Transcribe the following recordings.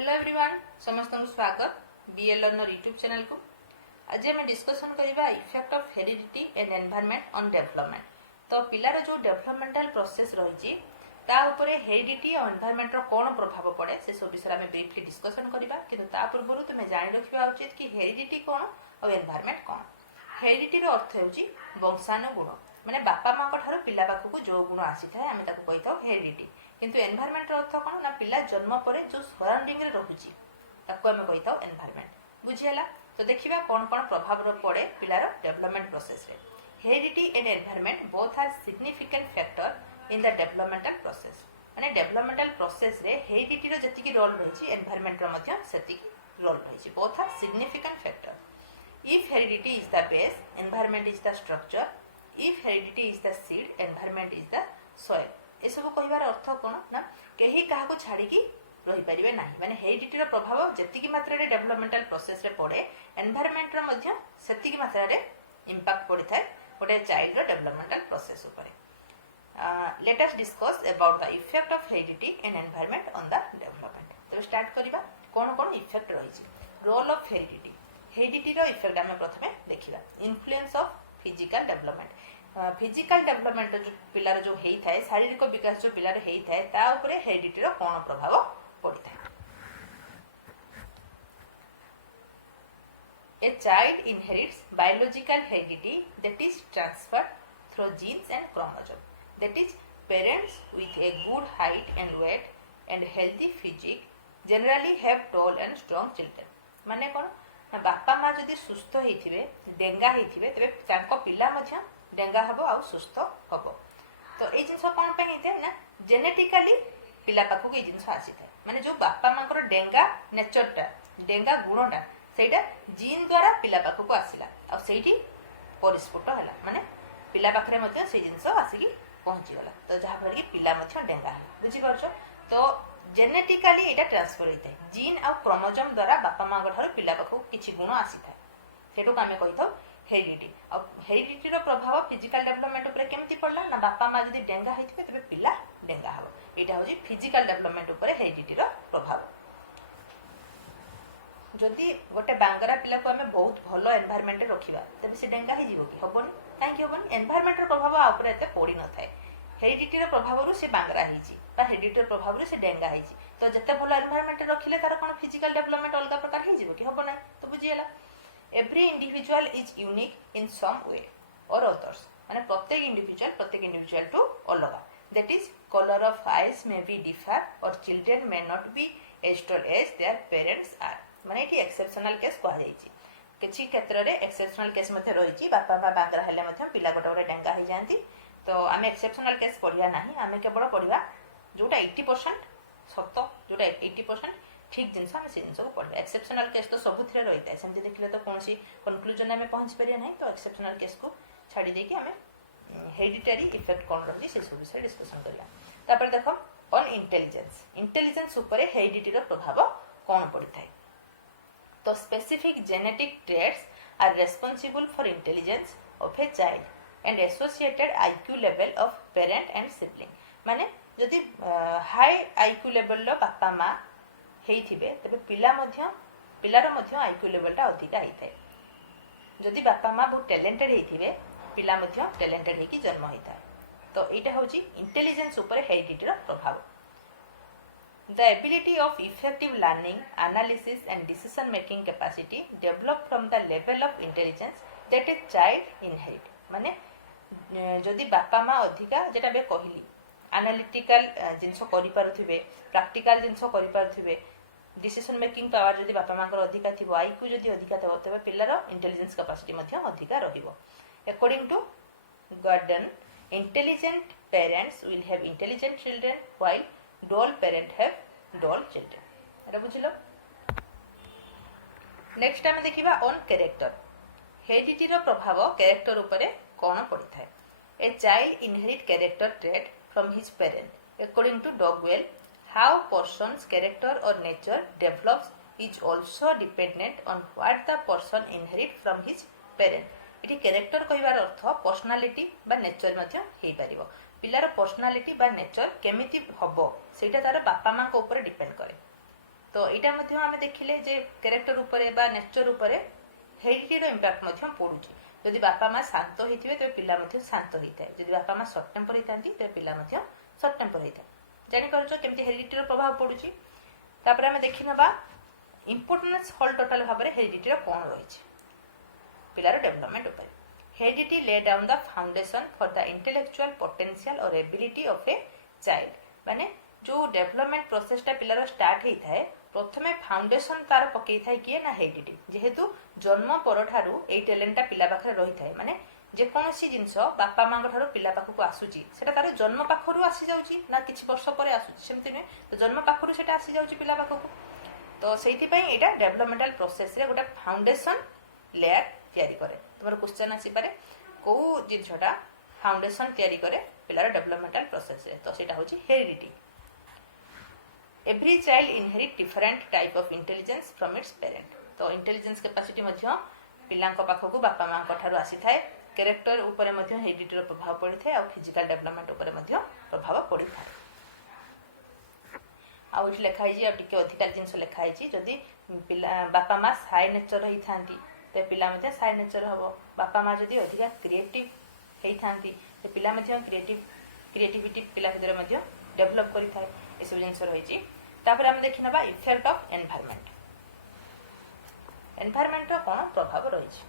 Hello everyone, समस्त को स्वागत बीए लर्नर यूट्यूब चैनल को। आज आम डिस्कसन करबा effect of heredity and environment on development. तो पिलार जो डेवलपमेंटल प्रोसेस रही ता उपरे हेरिडिटी और एनवायरनमेंट रो कोन प्रभाव पड़े से सब विषय में ब्रीफली डिस्कसन करबा। किंतु ता पूर्व तुम जानि रखिबा उचित कि हेरिडिटी कोन और एनवायरनमेंट कोन। हेरिडिटी रो अर्थ होची वंशानुगुण, माने बापा माँ ठारू पिला पाखकु जो गुण आसी थाए आमे ताको कहिथाउ हेरिडिटी। किंतु एनवायरनमेंट अर्थ कोन ना पिला जन्म परे जो सराउंडिंग रे रहुची ताको आमे कहिथाउ एनवायरनमेंट। बुझियला? तो देखिबा कोन कोन प्रभाव पड़े पिलार डेवलपमेंट प्रोसेस रे। Heredity and environment both are significant factor in the developmental process. माने डेवलपमेंटल प्रोसेस रे हेरिडिटी रो जतिकी रोल रहिची एनवायरनमेंट रो मध्य सेतिकी रोल रहिची। Both are significant factor. If heredity is the base, environment is the structure. If heredity is the seed, environment is the soil. ये सब कहबार अर्थ कौन ना कहीं क्या छाड़ी रही पारे ना। माने हेरिडिटी प्रभाव जी मात्रा डेवलपमेंटल प्रोसेस रे पड़े एनवायरनमेंट रो सेतिकी मात्रा रे इंपैक्ट पड़ी थाए गोटे चाइल्ड रो डेवलपमेंटल प्रोसेस उपरे। Let us discuss about the effect of heredity and environment on the development. तो स्टार्ट करबा कोन कोन इफेक्ट रही। Role of heredity. हेरिडिटी रो इफेक्ट आमे प्रथमे देखिबा। Influence of physical development. Physical development जो पिलार जो हेई थाए शारीरिक विकास जो पिलार हेई थाए ता ऊपर हेरिडिटी रो कोन प्रभाव पड़ी थाए। A child inherits biological heredity that is transferred through genes and chromosome. That is, parents with a good height and weight and healthy physique generally have tall and strong children. माने कोन ना बापा माँ जदि सुस्थ होइथिबे डेंगा होइथिबे तबे तांको पिला मध्य डेंगा हबो आ सुस्थ हबो। तो ए जिंस कोन पे हेते ना जेनेटिकली पिला पाखु के जिंस आसी थाए। माने जो बापा माँ को डेंगा नेचरटा डेंगा गुणटा सेटा जीन द्वारा पिला पाखु को आसीला आ सेठी परिस्फुट होला। माने पिला पाखरे मध्य से जिंस आसीकी पहुंची गला। तो जहा फल कि पिला मध्य डेंगा है। बुझी परछो? तो जेनेटिकली एटा ट्रांसफर होता है जीन आ क्रोमोसोम द्वारा बापा माँ ठारू पिला पाखु किछि गुण आसी थाए सेटो आमे कहिथाउ हेरिडिटी। आ हेरिडिटी रो प्रभाव फिजिकल डेवलपमेंट ऊपर केमति पड़ला ना बापा माँ जदि डेंगा हेथिबे तबे पिला डेंगा हबो। एटा होजी फिजिकल डेवलपमेंट ऊपर हेरिडिटी रो प्रभाव। जदि गोटे बांगरा पिला को आमे बहुत भलो एनवायरनमेंट रे रखिबा तबे से डेंगा हे जीवो कि हबोनी? काहे हबोनी? एनवायरनमेंट रो प्रभाव आ ऊपर एते पड़ी न थाए। हेरिडिटी रो प्रभाव रु से बांगरा हेजी बा हेरिडिटी रो प्रभाव रु से डेंगा हेजी। तो जते भलो एनवायरनमेंट रखिले तार कोन फिजिकल डेवलपमेंट अलग प्रकार हे जीवो कि हबो नै? तो बुझियला? Every individual is unique in some way or others. माने प्रत्येक इंडिविजुअल टू अलग। That is colour of eyes may be differ or children may not be as tall as their parents are. माने एटी एक्सेप्शनल केस कहा जाईची। किछि क्षेत्र रे एक्सेप्शनल केस मध्ये रहिची बापा माँ बांगरा हेले मध्ये पिला गोटे गोटे डेंगा हे जांती। तो आमे एक्सेप्शनल केस पढ़िया नाही, आमे केवल पढ़िया जोटा 80% सत्य जोटा 80% ठीक जिनस आमे से जिनस को पढ़िया। एक्सेप्शनल केस तो सबुथिरे रहिता है सेमति देखिले तो कोनसी कंक्लूजन आमे पहुंच परिया नाही। तो एक्सेप्शनल केस को छाडी देकी आमे हेरिडिटरी इफेक्ट कोन रही से सब विषय डिस्कशन करिया। तापर देखो ऑन इंटेलिजेंस। इंटेलिजेंस ऊपर हेरिडिटी रो प्रभाव कोन पड़ी थाए। तो specific genetic traits are responsible for intelligence of a child and associated IQ level of parent and sibling. माने जदि हाई आईक्यू लेवल रो बापा माँ हेइथिबे तबे पिलार मध्य आईक्यू लेवलटा अधिक आइथाए। जदि बापा माँ बहुत टैलेंटेड हेइथिबे पिला मध्य टैलेंटेड हेकी जन्म होइथाए। तो एटा होची इंटेलिजेंस ऊपर हेरिडिटी रो प्रभाव। The ability of effective learning, analysis and decision making capacity develop from the level of intelligence that a child inherit. माने जदि बापा माँ अधिका जेटा बे कहली एनालिटिकल जिनस करि पारुथिबे प्रैक्टिकल जिनस करि पारुथिबे डिसीजन मेकिंग पावर जदि बापा माँ को अधिका थिबो आईक्यू जदि अधिका थबो तबे पिल्लार इंटेलिजेंस कैपेसिटी मध्ये अधिका रहिबो। According to Gardner intelligent parents will have intelligent children while dull parent have dull children. एटा बुझिलो? नेक्स्ट आमे देखिबा ऑन कैरेक्टर। हेरिडिटी रो प्रभाव कैरेक्टर ऊपर कोन पड़ी थाए। A child inherit character trait from his parent. According to Dougall, how persons character और nature develops is also dependent on what the person inherit from his parent. एटी character कहबार अर्थ पर्सनालिटी बा नेचर मध्ये हेइ परिबो। पिलार पर्सनालिटी बा nature केमिति हबो सेटा तार बापा माँ को ऊपर डिपेंड करे। तो यहाँ मध्य आम देखिले जे कैरेक्टर उपरे बा नेचर उपरे हेरिडिटीर इंपैक्ट मध्य पड़ुछि। जदि बापा माँ शांत होइथिबे तेबे पिला मध्य शांत होइथाय, जदि बापा माँ सर्ट टेम्पर होइथांती तेबे पिला मध्य सर्ट टेम्पर होइथाय। जानि पारुछो केमति हेरिडिटीर प्रभाव पड़ुछि। तापर आमे देखि नबा इंपोर्टेंस होल टोटल भाव में हेरिडिटीर कोन रहिछि पिलार डेवलपमेंट उपरे। Heredity lay down the foundation for the intellectual potential और एबिलिटी ऑफ ए चाइल्ड। माने जो डेवलपमेंट प्रोसेसटा पिलार स्टार्ट होइथाय प्रथमे फाउंडेशन तार पकई थाए किए ना हेरिडिटी। जेहेतु जन्म पर ठारू ए टैलेंटटा पिला पाखरे रही थाए, माने जेकोसी जिनस बापा माँ ठारू पिला पाखक आसुची सेटा तार जन्म पाखरु आसी जाउची ना किछि वर्ष परे आसुची, सेमति नै तो जन्म पाखरु सेटा आसी जाउची पिला पाखक। तो सेइथि पई एटा डेवलपमेंटल प्रोसेस रे गोटे फाउंडेशन लेयर तयारी करे। तुमर क्वेश्चन आसी पारे को जिनसटा फाउंडेशन तयारी करे पिलार डेवलपमेंटल प्रोसेस रे, तो सेटा होची heredity. Every child inherit different type of intelligence from its parent। तो इंटेलिजेंस कैपेसिटी मध्य पिलांको पाखकु बापा माँ ठारू आसी थाए। कैरेक्टर उपरे मध्य हेरिडिटीर प्रभाव पड़ी थाए और फिजिकल डेवलपमेंट उपरे मध्य प्रभाव पड़ी थाए। आ इठ लेखा है आ टिके अधिका जिनस लेखा है जदि पिला बापा माँ साई नेचर होई थांती ते पिला मध्य साई नेचर हबो। बापा माँ जदि अधिका क्रिएटिव हेई थांती ते पिला मध्य क्रिएटिविटी पिला भीतर मध्य डेवलप करि थाए। ए सब जिनस रहिछि। तापर हम देखि नबा इफेक्ट ऑफ एनवायरनमेंट। एनवायरनमेंट रो कोन प्रभाव रहिछि।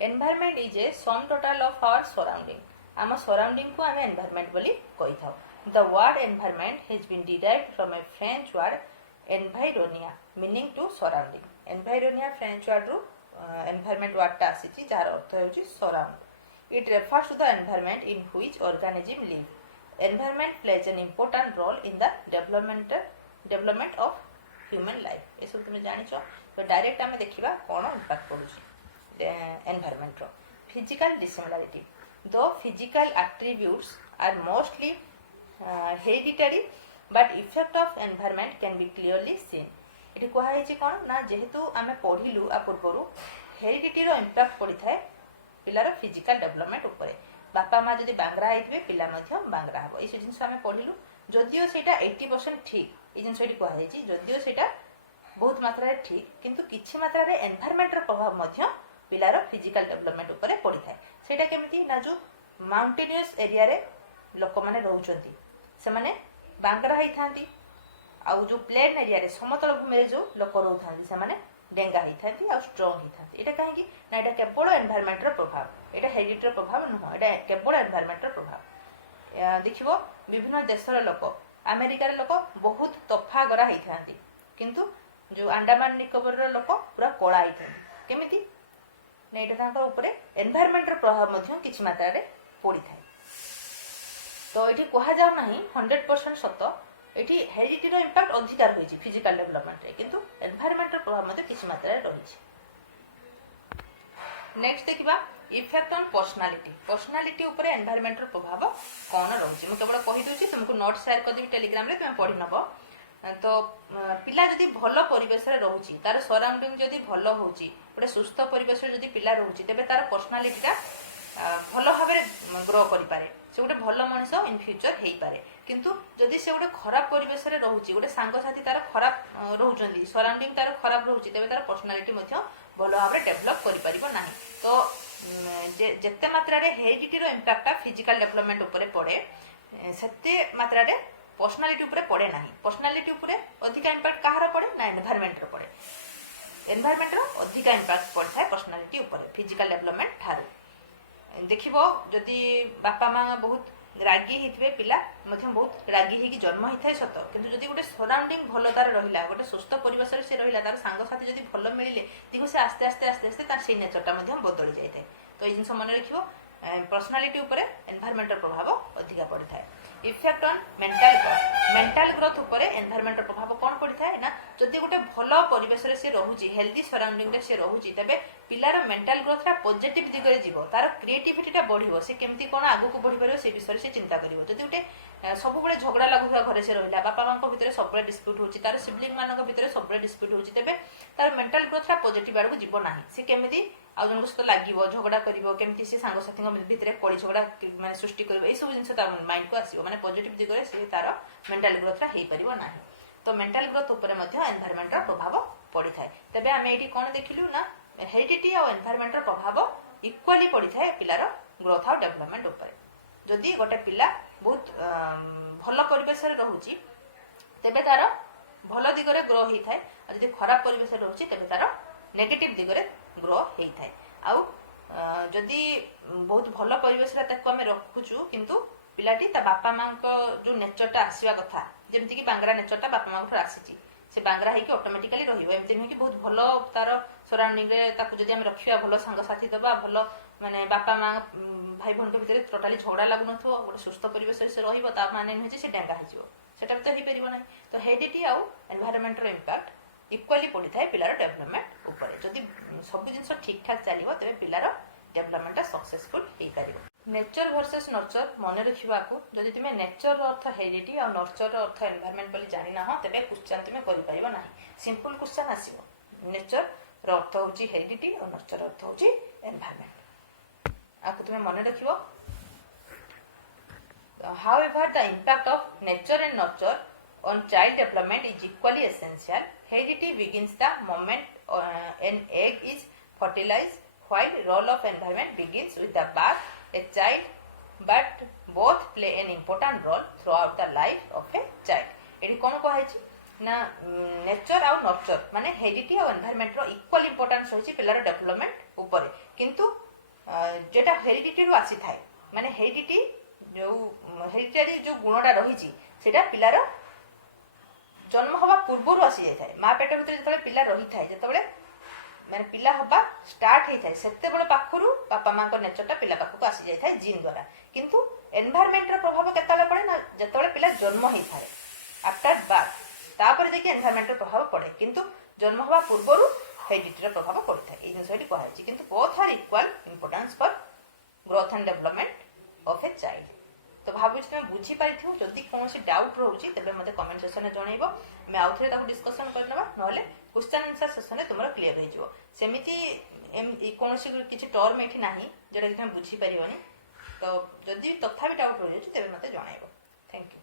Environment is a sum total of our surrounding. आम सराउंडिंग को आमे एनवायरनमेंट बोली कहि थाउ। The word environment has been derived from a French word environia meaning to surrounding. Environia French word रो एनवायरनमेंट वर्ड टा आसीछि जार अर्थ होछि surround. It refers to the environment in which organism live. Environment plays an important role in the development of human life। ये सब तुम जानी छो। तो डायरेक्ट आमे देखिबा कोन इंपैक्ट पड़ुछि एनवायरनमेंट रो। Physical dissimilarity. Though physical attributes are mostly hereditary but effect of environment can be clearly seen. एटी कोहा हेछि कोन ना जेहेतु आमे पढिलु आ पूर्वरु हेरिडिटी रो इंपैक्ट पड़ी थाए पिलार फिजिकल डेवलपमेंट उपरे। बापा माँ जदि बांगरा होइथिबे पिला मध्य बांगरा हबो। ए जिनस आमे पढिलु जदियो सेटा 80% ठीक। ए जिनस एटी कोहा हेछि जदियो सेटा बहुत मात्रा रे ठीक किंतु किछि मात्रा रे एनवायरनमेंट रो प्रभाव मध्य पिलार फिजिकल डेवलपमेंट उपरे पड़ी थाए। सेटा केमिति ना जो माउंटेनियस एरिया रे लोक माने रहउचंती से माने बांगरा होई थांती आ जो प्लेन एरिया रे समतल भूमि रे जो लोक रहउथांती से माने डेंगा होई थांती आ स्ट्रांग होई थांती। एटा काहे कि ना एटा केवल एनवायरनमेंट रो प्रभाव, एटा हेरिडिटी रो प्रभाव नुह, एटा केवल एनवायरनमेंट रो प्रभाव। देखिबो विभिन्न देशर लोक अमेरिका रे लोक बहुत तफा गरा होई थांती किंतु जो अंडमान निकोबर रो लोक पूरा कोळा होई थांती। केमिति ना एटा तांकर ऊपर एनवायरनमेंट रो प्रभाव मध्य किछि मात्रा रे पड़ी थाए। तो एठी कोहा जाउ नाही 100% सत्य एठी हेरिडिटीर इंपैक्ट अधिकार होइछि फिजिकल डेवलपमेंट रे किंतु एनवायरनमेंट रो प्रभाव मते किछि मात्रा रे रहिछि। नेक्स्ट देखिबा इफेक्ट ऑन पर्सनालिटी। पर्सनालिटी ऊपर एनवायरनमेंट रो प्रभाव कोन रहिछि। म केवल कहि दोछि तुमको नोट शेयर कर देबी टेलीग्राम रे तुम पढि नबो। तो पिला जदि भलो परिवेश रे रहुछि तार सराउंडिंग जदि भलो होउछि गोटे सुस्थ परिवेश रे जदि पिला रहुछि तेबे तार पर्सनालिटीटा भलो भाबे ग्रो करि पारे। से गोटे भलो मनुष्य इन फ्यूचर हेई पारे किंतु जदि से गोटे खराब परिवेश रे रहुछि गोटे सांग साथी तार खराब रहउचंदी सराउंडिंग तार खराब रहुछि तेबे तार पर्सनालिटी मध्य भलो भाबे डेवलप करि परिबो नाही। तो जेते मात्रा रे हेरिडिटी रो इंपैक्ट फिजिकल डेवलपमेंट उपरे पड़े सेते मात्रा रे पर्सनालिटी उपरे पड़े नाही। पर्सनालिटी उपरे अधिक इंपैक्ट कहार पड़े ना एनवायरनमेंट रो पड़े। एनवायरनमेंट रो अधिक इंपैक्ट पड़ता है पर्सनालिटी उपरे फिजिकल डेवलपमेंट ठारू। देखिबो जदि बापा माँ बहुत रागी हितबे पिला मध्य बहुत रागी हेकी जन्म हिथाय सत किंतु जदि गोटे सराउंडिंग भलो तार रहिला गोटे सुस्थ परिवेश रे से रहिला तार सांग साथी जदि भलो मिलिले दिगो से आस्ते आस्ते आस्ते आस्ते तार से नेचरटा मध्य बदली जाय थाए। तो ए जिंस मन रखिबो पर्सनालिटी उपरे एनवायरनमेंट प्रभाव अधिका पड़ी थाए। Effect on mental growth. Mental growth उपरे एनवायरनमेंट प्रभाव कोन पड़ी थाए ना जदि गोटे भलो परिवेश रे से रहुची हेल्दी सराउंडिंग रे से रहुची तबे पिलार मेंटल ग्रोथटा पॉजिटिव दिगरे जीवो तार क्रिएटिविटीटा बढ़िबो से केमती कोन आगु को बढ़ि परबो से विषय से चिंता करिवो। जदि गोटे सब बेले झगड़ा लागुवा घरे से रहिला बापा मां को भितरे सब बेले डिस्प्यूट होची तार सिबलिंग मानक भितरे सब बेले डिस्प्यूट होची तबे तार मेंटल ग्रोथटा पॉजिटिव आगु जीवो नाही। से केमती ଆଉ ଜଣଙ୍କ ସହିତ ଲାଗିବ, ଝଗଡ଼ା କରିବ, କେମିତି ସେ ସାଙ୍ଗସାଥୀଙ୍କ ଭିତରେ କଳି ଝଗଡ଼ା ମାନେ ସୃଷ୍ଟି କରିବ, ଏଇସବୁ ଜିନିଷ ତା ମାଇଣ୍ଡକୁ ଆସିବ, ମାନେ ପଜିଟିଭ ଦିଗରେ ସେ ତାର ମେଣ୍ଟାଲ ଗ୍ରୋଥଟା ହେଇପାରିବ ନାହିଁ। ତ ମେଣ୍ଟାଲ ଗ୍ରୋଥ ଉପରେ ମଧ୍ୟ ଏନଭାରମେଣ୍ଟର ପ୍ରଭାବ ପଡ଼ିଥାଏ। ତେବେ ଆମେ ଏଇଠି କ'ଣ ଦେଖିଲୁ ନା ହେରିଡିଟି ଆଉ ଏନଭାରମେଣ୍ଟର ପ୍ରଭାବ ଇକ୍ୱାଲି ପଡ଼ିଥାଏ ପିଲାର ଗ୍ରୋଥ ଆଉ ଡେଭଲପମେଣ୍ଟ ଉପରେ। ଯଦି ଗୋଟେ ପିଲା ବହୁତ ଭଲ ପରିବେଶରେ ରହୁଛି ତେବେ ତାର ଭଲ ଦିଗରେ ଗ୍ରୋ ହେଇଥାଏ, ଆଉ ଯଦି ଖରାପ ପରିବେଶରେ ରହୁଛି ତେବେ ତାର ନେଗେଟିଭ ଦିଗରେ ଗ୍ରୋ ହେଇଥାଏ। ଆଉ ଯଦି ବହୁତ ଭଲ ପରିବେଶରେ ତାକୁ ଆମେ ରଖୁଛୁ କିନ୍ତୁ ପିଲାଟି ତା ବାପା ମାଙ୍କ ଯେଉଁ ନେଚରଟା ଆସିବା କଥା, ଯେମିତିକି ବାଙ୍ଗରା ନେଚରଟା ବାପା ମାଙ୍କଠୁ ଆସିଛି, ସେ ବାଙ୍ଗରା ହେଇକି ଅଟୋମେଟିକାଲି ରହିବ। ଏମିତି ନୁହେଁ କି ବହୁତ ଭଲ ତାର ସରାଉଣ୍ଡିଂରେ ତାକୁ ଯଦି ଆମେ ରଖିବା, ଭଲ ସାଙ୍ଗସାଥି ଦେବା, ଭଲ ମାନେ ବାପା ମା ଭାଇ ଭଉଣୀଙ୍କ ଭିତରେ ଟୋଟାଲି ଝଗଡ଼ା ଲାଗୁନଥିବ, ଗୋଟେ ସୁସ୍ଥ ପରିବେଶରେ ସେ ରହିବ, ତା ମାନେ ନୁହେଁ ଯେ ସେ ଡେଙ୍ଗା ହେଇଯିବ, ସେଟା ବି ତ ହେଇପାରିବ ନାହିଁ। ତ ହେରିଡିଟି ଆଉ ଏନଭାରମେଣ୍ଟର ଇମ୍ପାକ୍ଟ ଇକ୍ୱାଲି ପଡ଼ିଥାଏ ପିଲାର ଡେଭଲପମେଣ୍ଟ ଉପରେ। ଯଦି ସବୁ ଜିନିଷ ଠିକ୍ ଠାକ୍ ଚାଲିବ ତେବେ ପିଲାର ଡେଭଲପମେଣ୍ଟଟା ସକ୍ସେସଫୁଲ ହେଇପାରିବ। ନେଚର ଭର୍ସେସ୍ ନର୍ଚର ମନେ ରଖିବାକୁ, ଯଦି ତୁମେ ନେଚରର ଅର୍ଥ ହେରିଡିଟି ଆଉ ନର୍ଚରର ଅର୍ଥ ଏନଭାରମେଣ୍ଟ ବୋଲି ଜାଣିନାହ ତେବେ କ୍ୱେଶ୍ଚନ୍ ତୁମେ କରିପାରିବ ନାହିଁ। ସିମ୍ପଲ କ୍ୱେଶ୍ଚନ୍ ଆସିବ, ନେଚରର ଅର୍ଥ ହେଉଛି ହେରିଡିଟି ଆଉ ନର୍ଚରର ଅର୍ଥ ହେଉଛି ଏନଭାରମେଣ୍ଟ। ଆକୁ ତୁମେ ମନେ ରଖିବ। However, the impact of nature and nurture on child development is equally essential. Heredity begins the moment an egg is fertilized, while role of environment begins with the birth a child, but both play an important role throughout the life of a child. एठी कोन कहैछि ना nature आउ nurture माने heredity आउ environment rho equal importance होछि पिलार development ऊपर, किंतु जेटा heredity रो आसी थाए माने हेरिडिटी जो हेरिडिटरी जो गुणटा रही सेटा पिलार जन्म हवा पूर्व आसी जाए थाए। माँ पेट भीतर जो पिला रही थाए जो माने पिला हवा स्टार्ट होता है सेते पाखु बापा माँ नेचरटा पिला पाखक आसी जाए थाए जीन द्वारा, किंतु एनवायरनमेंट रो प्रभाव केतले पड़े ना जो पिला जन्म होता है आफ्टर बर्थ तापर देखिए एनवायरनमेंट रो प्रभाव पड़े, किंतु जन्म हवा पूर्व हेरिडिटी रो प्रभाव पड़ता है। ये जिन कहुच्छी किंतु both are equal importance for growth and development of a child. तो भावी तुम बुझीपारी जदि कौन डाउट रोचे तेज मतलब कमेंट सेक्शन में जनइब, आम आउ थे डिस्कसन करना ना क्वेश्चन आंसर सेक्शन में तुम क्लीयर होमती कौन किसी टर्म ये ना जोटा कि तुम बुझीपार। तो जदि तथा डाउट रही तेज मतलब जनइब। Thank you.